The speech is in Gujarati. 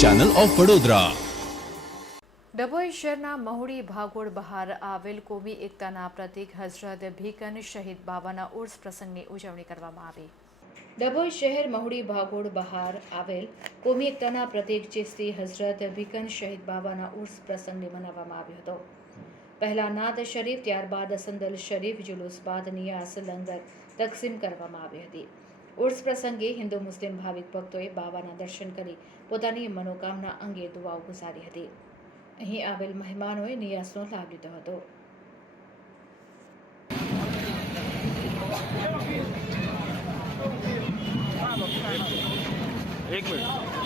Channel of Vadodara. ડભોઈ શહેરના મહુડી ભાગોળ બહાર આવેલ કોમી એકતાના પ્રતીક હઝરત ભીકન શહીદ બાબાના ઉર્સ પ્રસંગની ઉજવણી કરવામાં આવી। ડભોઈ શહેર મહુડી ભાગોળ બહાર આવેલ કોમી એકતાના પ્રતીક ચિશ્તી હઝરત ભીકન શહીદ બાબાના ઉર્સ પ્રસંગને મનાવવામાં આવ્યો હતો। પહેલા નાદ શરીફ, ત્યારબાદ સંદલ શરીફ, જુલુસ બાદ નિયાસ લંગર તકસીમ કરવામાં આવી હતી। ઉર્સ પ્રસંગે હિન્દુ મુસ્લિમ ભાવિક ભક્તોએ બાબાના દર્શન કરી પોતાની મનોકામના અંગે દુઆઓ ગુજારી હતી। અહીં આવેલ મહેમાનોએ નિયાસનો લાભ લીધો હતો। एक मिनट